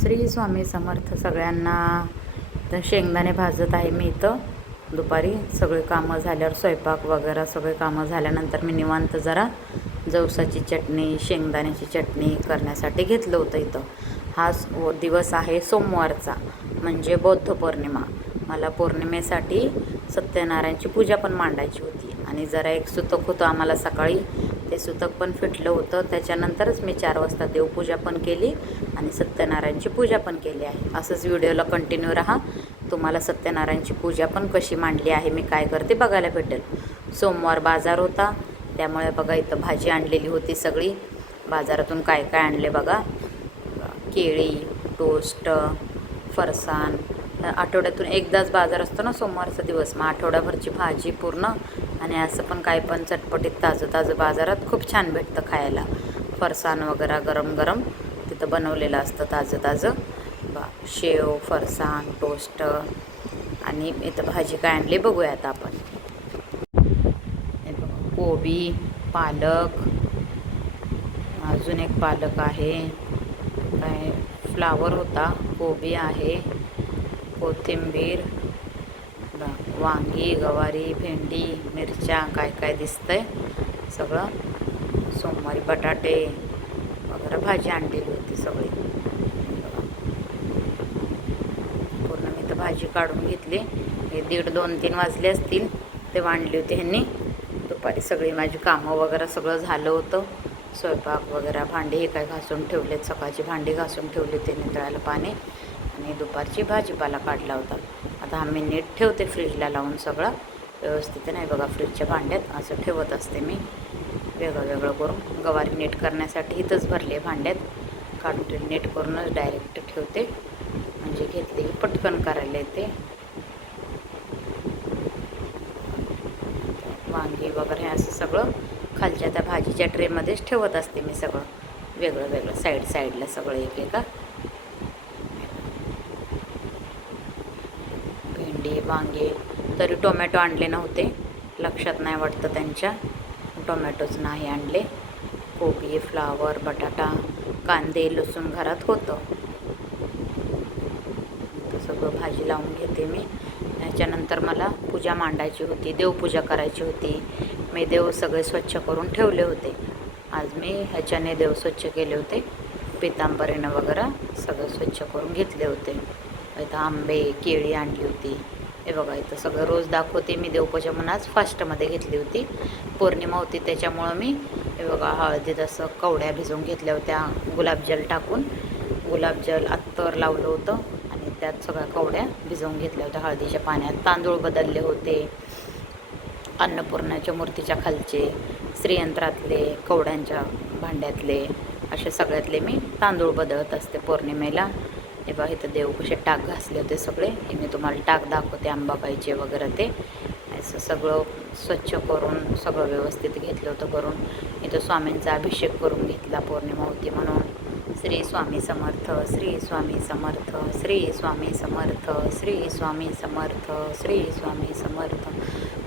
श्री स्वामी समर्थ सगळ्यांना. तर शेंगदाणे भाजत आहे मी इथं. दुपारी सगळे कामं झाल्यावर स्वयंपाक वगैरे सगळे कामं झाल्यानंतर मी निवांत जरा जवसाची चटणी शेंगदाण्याची चटणी करण्यासाठी घेतलं होतं इथं. हा दिवस आहे सोमवारचा म्हणजे बौद्ध पौर्णिमा. मला पौर्णिमेसाठी सत्यनारायणची पूजा पण मांडायची होती. आणि जरा एक सुतक होतं आम्हाला सकाळी. ते सुतक पण फिटलं होतं. त्याच्यानंतरच मी चार वाजता देवपूजा पण केली आणि सत्यनारायणची पूजा पण केली आहे. असंच व्हिडिओला कंटिन्यू राहा. तुम्हाला सत्यनारायणची पूजा पण कशी मांडली आहे मी काय करते बघायला भेटेल. सोमवार बाजार होता. त्यामुळे बघा इथं भाजी आणलेली होती सगळी. बाजारातून काय काय आणले बघा. केळी टोस्ट फरसाण. आठवड्यातून एकदाच बाजार असतो ना सोमवारचा दिवस. मग आठवड्याभरची भाजी पूर्ण आणि असं पण काही पण चटपटीत ताजं ताजं बाजारात खूप छान भेटतं खायला. फरसाण वगैरे गरम गरम तिथं बनवलेलं असतं ताजं ताजं. बा शेव फरसाण टोस्ट आणि इथं भाजी काय आणली बघूया आता आपण कोबी पालक अजून एक पालक आहे. काय फ्लावर होता कोबी आहे कोथिंबीर वांगी गवारी भेंडी मिरच्या काय काय दिसतंय. सगळं सोमवारी बटाटे वगैरे भाजी आणलेली होती सगळी. पूर्ण मी तर भाजी काढून घेतली. हे दीड दोन तीन वाजले असतील ते आणली होती ह्यांनी. दुपारी सगळी माझी कामं वगैरे सगळं झालं होतं. स्वयंपाक वगैरे भांडी हे काय घासून ठेवलेत. सकाळची भांडी घासून ठेवली ते नितळायला पाणी. आणि दुपारची भाजीपाला काढला होता. आता आम्ही नीट ठेवते फ्रीजला लावून सगळं. व्यवस्थित नाही बघा फ्रीजच्या भांड्यात असं ठेवत असते मी. वेगळं वेगळं करून. गवारी नीट करण्यासाठी इथंच भरले भांड्यात. काढून ते नीट करूनच डायरेक्ट ठेवते. म्हणजे घेतले की पटकन करायला येते. वांगी वगैरे असं सगळं खालच्या त्या भाजीच्या ट्रेमध्येच ठेवत असते मी सगळं. वेगळं वेगळं साईड साईडला सगळं एक एका. वांगे. तरी टोमॅटो आणले नव्हते. लक्षात नाही वाटतं त्यांच्या. टोमॅटोच नाही आणले. कोबी फ्लावर बटाटा कांदे लसूण घरात होतं. तर सगळं भाजी लावून घेते मी. त्याच्यानंतर मला पूजा मांडायची होती. देवपूजा करायची होती. मी देव सगळे स्वच्छ करून ठेवले होते. आज मी ह्याच्याने देव स्वच्छ केले होते. पितांबरीनं वगैरे सगळं स्वच्छ करून घेतले होते. इथं आंबे केळी आणली होती. हे बघा इथं सगळं रोज दाखवते. मी देवपूजा म्हणून आज फास्टमध्ये घेतली होती. पौर्णिमा होती त्याच्यामुळं मी हे बघा हळदीत असं कवड्या भिजवून घेतल्या होत्या. गुलाबजल टाकून. गुलाबजल अत्तर लावलं होतं आणि त्यात सगळ्या कवड्या भिजवून घेतल्या होत्या. हळदीच्या पाण्यात तांदूळ बदलले होते. अन्नपूर्णाच्या मूर्तीच्या खालचे श्रीयंत्रातले कवड्यांच्या भांड्यातले असे सगळ्यातले मी तांदूळ बदलत असते पौर्णिमेला. हे बघा इथं देव कसे टाक घासले होते सगळे. हे मी तुम्हाला टाक दाखवते आंबाबाईचे वगैरे ते. असं सगळं स्वच्छ करून सगळं व्यवस्थित घेतलं होतं करून. इथं स्वामींचा अभिषेक करून घेतला पौर्णिमा होती म्हणून. श्री स्वामी समर्थ श्री स्वामी समर्थ श्री स्वामी समर्थ श्री स्वामी समर्थ श्री स्वामी समर्थ.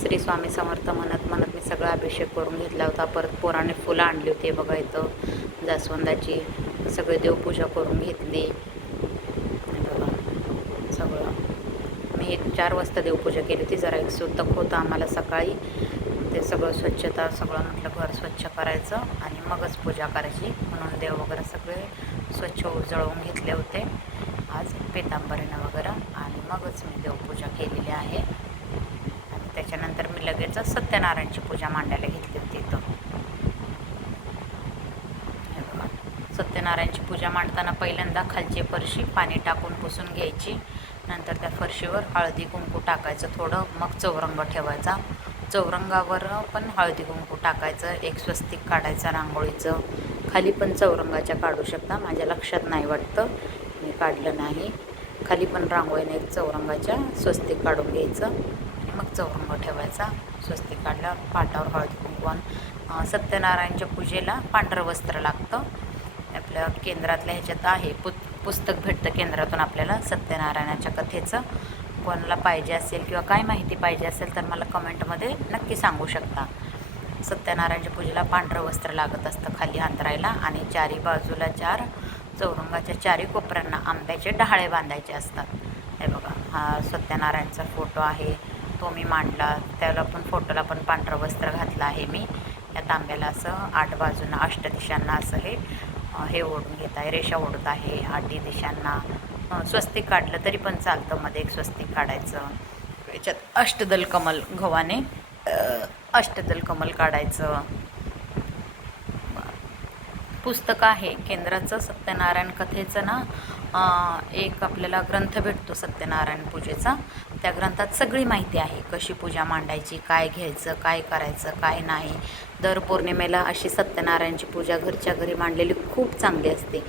श्री स्वामी समर्थ म्हणत म्हणत मी सगळा अभिषेक करून घेतला होता. परत पोराने फुलं आणली होती बघा इथं. जास्वंदाची सगळी देवपूजा करून घेतली. सगळं. मी एक चार वाजता देवपूजा केली होती. जरा एक सुतक होतं आम्हाला सकाळी. ते सगळं स्वच्छता सगळं म्हटलं घर स्वच्छ करायचं आणि मगच पूजा करायची. म्हणून देव वगैरे सगळे स्वच्छ उजळवून घेतले होते. आज पितांबरीनं वगैरे आणि मगच मी देवपूजा केलेली आहे. त्याच्यानंतर मी लगेच सत्यनारायणची पूजा मांडायला घेतली होती इथं. सत्यनारायणची पूजा मांडताना पहिल्यांदा खालची फरशी पाणी टाकून पुसून घ्यायची. नंतर त्या फरशीवर हळदी कुंकू टाकायचं थोडं मग चौरंग ठेवायचा. चौरंगावर पण हळदी कुंकू टाकायचं एक स्वस्तिक काढायचं रांगोळीचं. खाली पण चौरंगाच्या काढू शकता माझ्या लक्षात नाही वाटतं. मी काढलं नाही. खाली पण रांगोळीने एक चौरंगाच्या स्वस्तिक काढून घ्यायचं. मग चौरंग ठेवायचा. स्वस्ती काढल्यावर पाटावर हळदी कुंकवान सत्यनारायणच्या पूजेला पांढरं वस्त्र लागतं. आपल्या केंद्रातल्या ह्याच्यात आहे पु पुस्तक भेटतं केंद्रातून आपल्याला सत्यनारायणाच्या कथेचं. कोणाला पाहिजे असेल किंवा काय माहिती पाहिजे असेल तर मला कमेंटमध्ये नक्की सांगू शकता. सत्यनारायणच्या पूजेला पांढरं वस्त्र लागत असतं खाली अंतरायला आणि चारी बाजूला चार चौरंगाच्या चारी कोपऱ्यांना आंब्याचे डहाळे बांधायचे असतात. हे बघा हा सत्यनारायणचा फोटो आहे. तो मी मांडला. त्याला पण फोटोला पण पांढरं वस्त्र घातलं आहे मी. या तांब्याला असं आठ बाजूंना अष्टदिशांना असं हे हे ओढून घेत आहे. रेषा ओढत आहे आठी दिशांना. स्वस्तिक काढलं तरी पण चालतं मध्ये एक स्वस्तिक काढायचं. याच्यात अष्टदल कमल गव्हाने अष्टदल कमल काढायचं. पुस्तक आहे केंद्राचं सत्यनारायण कथेचं ना एक आपल्याला ग्रंथ भेटतो सत्यनारायण पूजेचा. त्या ग्रंथात सगळी माहिती आहे कशी पूजा मांडायची काय घ्यायचं काय करायचं काय नाही. दर पौर्णिमेला अशी सत्यनारायणची पूजा घरच्या घरी मांडलेली खूप चांगली असते.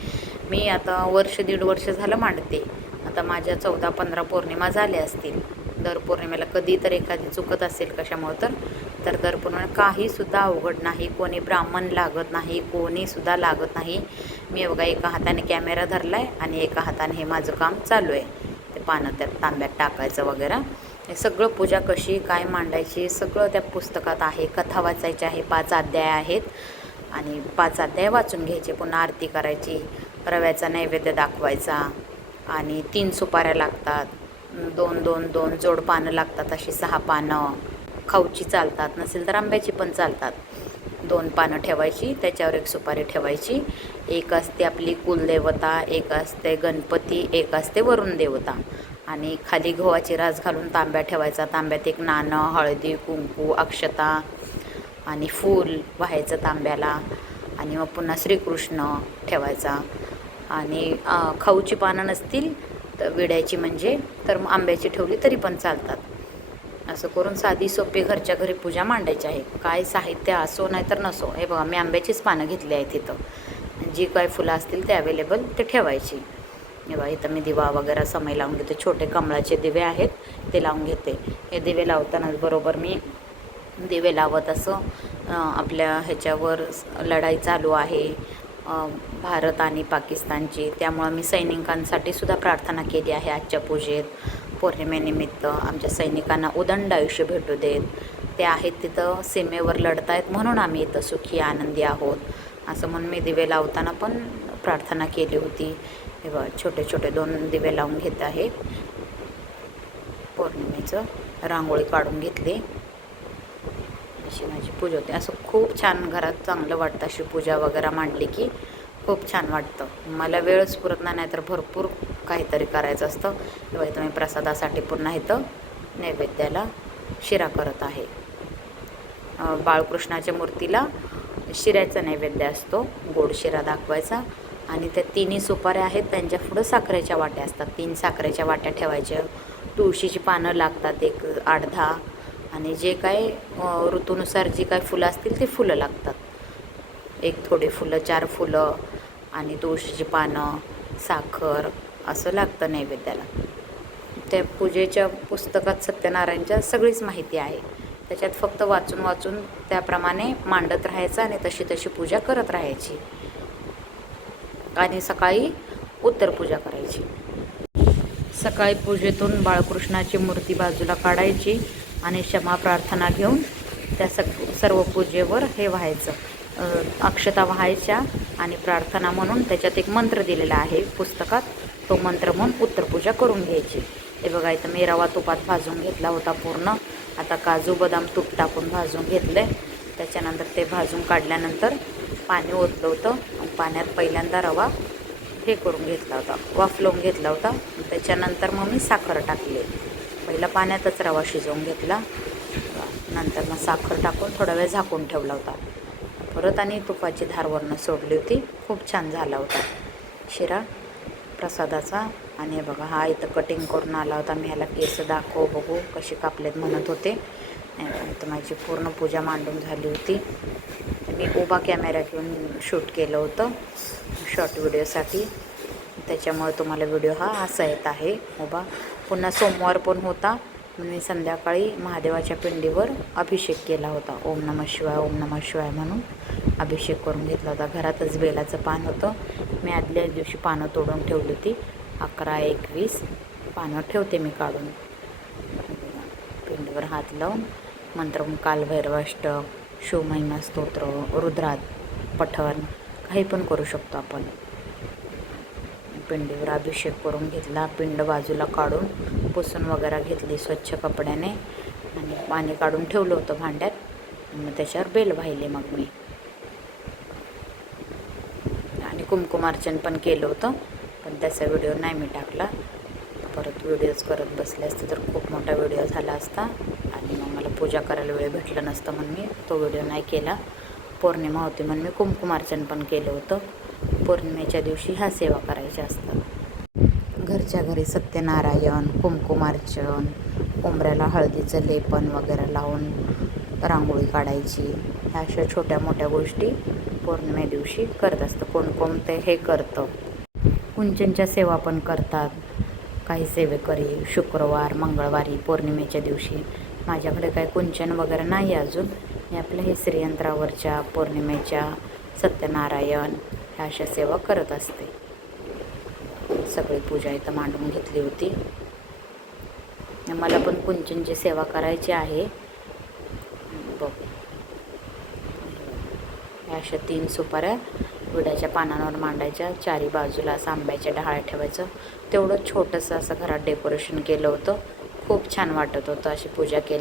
मी आता वर्ष दीड वर्ष झालं मांडते. आता माझ्या चौदा पंधरा पौर्णिमा झाल्या असतील. दर पौर्णिमेला कधी तर एखादी चुकत असेल कशामुळं तर तर दर पौर्णिमेला काहीसुद्धा अवघड नाही कोणी ब्राह्मण लागत नाही कोणीसुद्धा लागत नाही. मी बघा एका हाताने कॅमेरा धरला आहे आणि एका हाताने हे माझं काम चालू आहे. ते पानं त्यात तांब्यात टाकायचं वगैरे. हे सगळं पूजा कशी काय मांडायची सगळं त्या पुस्तकात आहे. कथा वाचायची आहे पाच अध्याय आहेत. आणि पाच अध्याय वाचून घ्यायचे पुन्हा आरती करायची रव्याचा नैवेद्य दाखवायचा आणि तीन सुपाऱ्या लागतात. दोन दोन दोन जोड पानं लागतात अशी सहा पानं. खाऊची चालतात नसेल तर आंब्याची पण चालतात. दोन पानं ठेवायची त्याच्यावर एक सुपारी ठेवायची. एक असते आपली कुलदेवता एक असते गणपती एक असते वरुण देवता. आणि खाली गव्हाची रास घालून तांब्या ठेवायचा. तांब्यात एक नाणं हळदी कुंकू अक्षता आणि फूल व्हायचं तांब्याला. आणि मग पुन्हा श्रीकृष्ण ठेवायचा. आणि खाऊची पानं नसतील तर विड्याची म्हणजे तर मग आंब्याची ठेवली तरी पण चालतात. असं करून साधी सोपी घरच्या घरी पूजा मांडायची आहे. काय साहित्य असो नाही तर नसो हे बघा मी आंब्याचीच पानं घेतली आहेत तिथं जी काय फुलं असतील ते अवेलेबल ते ठेवायची. हे बघा इथं मी दिवा वगैरे समय लावून घेते. छोटे कमळाचे दिवे आहेत ते लावून घेते. हे दिवे लावतानाच बरोबर मी दिवे लावत असं आपल्या ह्याच्यावर लढाई चालू आहे. भारत आणि पाकिस्तानची. त्यामुळं मी सैनिकांसाठी सुद्धा प्रार्थना केली आहे आजच्या पूजेत. पौर्णिमेनिमित्त आमच्या सैनिकांना उदंड आयुष्य भेटू देत. ते आहेत तिथं सीमेवर लढत आहेत म्हणून आम्ही इथं सुखी आनंदी आहोत. असं म्हणून मी दिवे लावताना पण प्रार्थना केली होती. हे बघ छोटे छोटे दोन दिवे लावून घेत आहे. पौर्णिमेचं रांगोळी काढून घेतली. अशी माझी पूजा होते. असं खूप छान घरात चांगलं वाटतं अशी पूजा वगैरे मांडली की खूप छान वाटतं. मला वेळच पुरत नाही तर भरपूर काहीतरी करायचं असतं. तेव्हा तुम्ही मी प्रसादासाठी पुन्हा इथं नैवेद्याला शिरा करत आहे. बाळकृष्णाच्या मूर्तीला शिऱ्याचा नैवेद्य असतो गोड शिरा दाखवायचा. आणि त्या तिन्ही सुपाऱ्या आहेत त्यांच्या पुढं साखरेच्या वाट्या असतात. तीन साखरेच्या वाट्या ठेवायच्या. तुळशीची पानं लागतात एक आठ दहा आणि जे काय ऋतूनुसार जी काय फुलं असतील ते फुलं लागतात. एक थोडी फुलं चार फुलं आणि तुळशीची पानं साखर असं लागतं नैवेद्याला. त्या पूजेच्या पुस्तकात सत्यनारायणच्या सगळीच माहिती आहे. त्याच्यात फक्त वाचून वाचून त्याप्रमाणे मांडत राहायचं आणि तशी तशी पूजा करत राहायची. आणि सकाळी उत्तर पूजा करायची. सकाळी पूजेतून बाळकृष्णाची मूर्ती बाजूला काढायची. आणि क्षमा प्रार्थना घेऊन त्या सग सर्व पूजेवर हे व्हायचं. अक्षता व्हायच्या आणि प्रार्थना म्हणून त्याच्यात एक मंत्र दिलेला आहे पुस्तकात. तो मंत्र म्हणून उत्तरपूजा करून घ्यायची. हे बघा इथं मी रवा तुपात भाजून घेतला होता पूर्ण. आता काजू बदाम तूप टाकून भाजून घेतलं आहे त्याच्यानंतर ते भाजून काढल्यानंतर पाणी ओतलं होतं. पाण्यात पहिल्यांदा रवा हे करून घेतला होता वाफलवून घेतला होता. त्याच्यानंतर मग मी साखर टाकली. पहिला पाण्यातच रवा शिजवून घेतला. नंतर मग साखर टाकून थोडा वेळ झाकून ठेवला होता. परत आणि तुपाची धारवरणं सोडली होती. खूप छान झाला होता. शिरा प्रसादाचा आणि बघा हा इथं कटिंग करून आला होता. मी ह्याला केस दाखव बघू कशी कापलेत म्हणत होते. तर माझी पूर्ण पूजा मांडून झाली होती. मी उभा कॅमेरा घेऊन शूट केलं होतं. शॉर्ट व्हिडिओसाठी त्याच्यामुळे तुम्हाला व्हिडिओ हा असा येत आहे. उभा. पुन्हा सोमवार पण होता. मी संध्याकाळी महादेवाच्या पिंडीवर अभिषेक केला होता. ओम नम शिवाय ओम नम शिवाय म्हणून अभिषेक करून घेतला होता. घरातच बेलाचं पान होतं. मी आदल्या दिवशी पानं तोडून ठेवली होती. अकरा एकवीस पानं ठेवते मी काढून. पिंडीवर हात लावून मंत्र कालभैरवाष्टक शिवमहिमा स्तोत्र रुद्रात पठण काही पण करू शकतो आपण. पिंडीवर अभिषेक करून घेतला. पिंड बाजूला काढून पुसून वगैरे घेतली स्वच्छ कपड्याने. आणि पाणी काढून ठेवलं होतं भांड्यात. मग त्याच्यावर बेल वाहिले मग मी. आणि कुमकुमार्चन पण केलं होतं. पण त्याचा व्हिडिओ नाही मी टाकला. परत व्हिडिओज करत बसले असते तर खूप मोठा व्हिडिओ झाला असता. आणि मग मला पूजा करायला वेळ भेटलं नसतं म्हणून मी तो व्हिडिओ नाही केला. पौर्णिमा होती म्हणून मी कुमकुमार्चन पण केलं होतं. पौर्णिमेच्या दिवशी ह्या सेवा करायच्या असतात. घरच्या घरी सत्यनारायण कुमकुमार्चन कोंबऱ्याला हळदीचं लेपन वगैरे लावून रांगोळी काढायची. ह्या अशा छोट्या मोठ्या गोष्टी पौर्णिमे दिवशी करत असतं. कोण कोणते हे करतं. कुंचनच्या सेवा पण करतात. काही सेवेकरी शुक्रवार मंगळवारी पौर्णिमेच्या दिवशी माझ्याकडे काही कुंचन वगैरे नाही अजून. मी आपल्या हे श्रीयंत्रावरच्या पौर्णिमेच्या सत्यनारायण ह्या अशा सेवा करत असते. सगळी पूजा इथं मांडून घेतली होती. मला पण कुंचनची सेवा करायची आहे. बघ. ह्या अशा तीन सुपाऱ्या विड्याच्या पानांवर मांडायच्या चारी बाजूला असं आंब्याच्या डहाळ्या ठेवायचं. तेवढं छोटंसं असं घरात डेकोरेशन केलं होतं. खूप छान वाटत होतं अशी पूजा केली.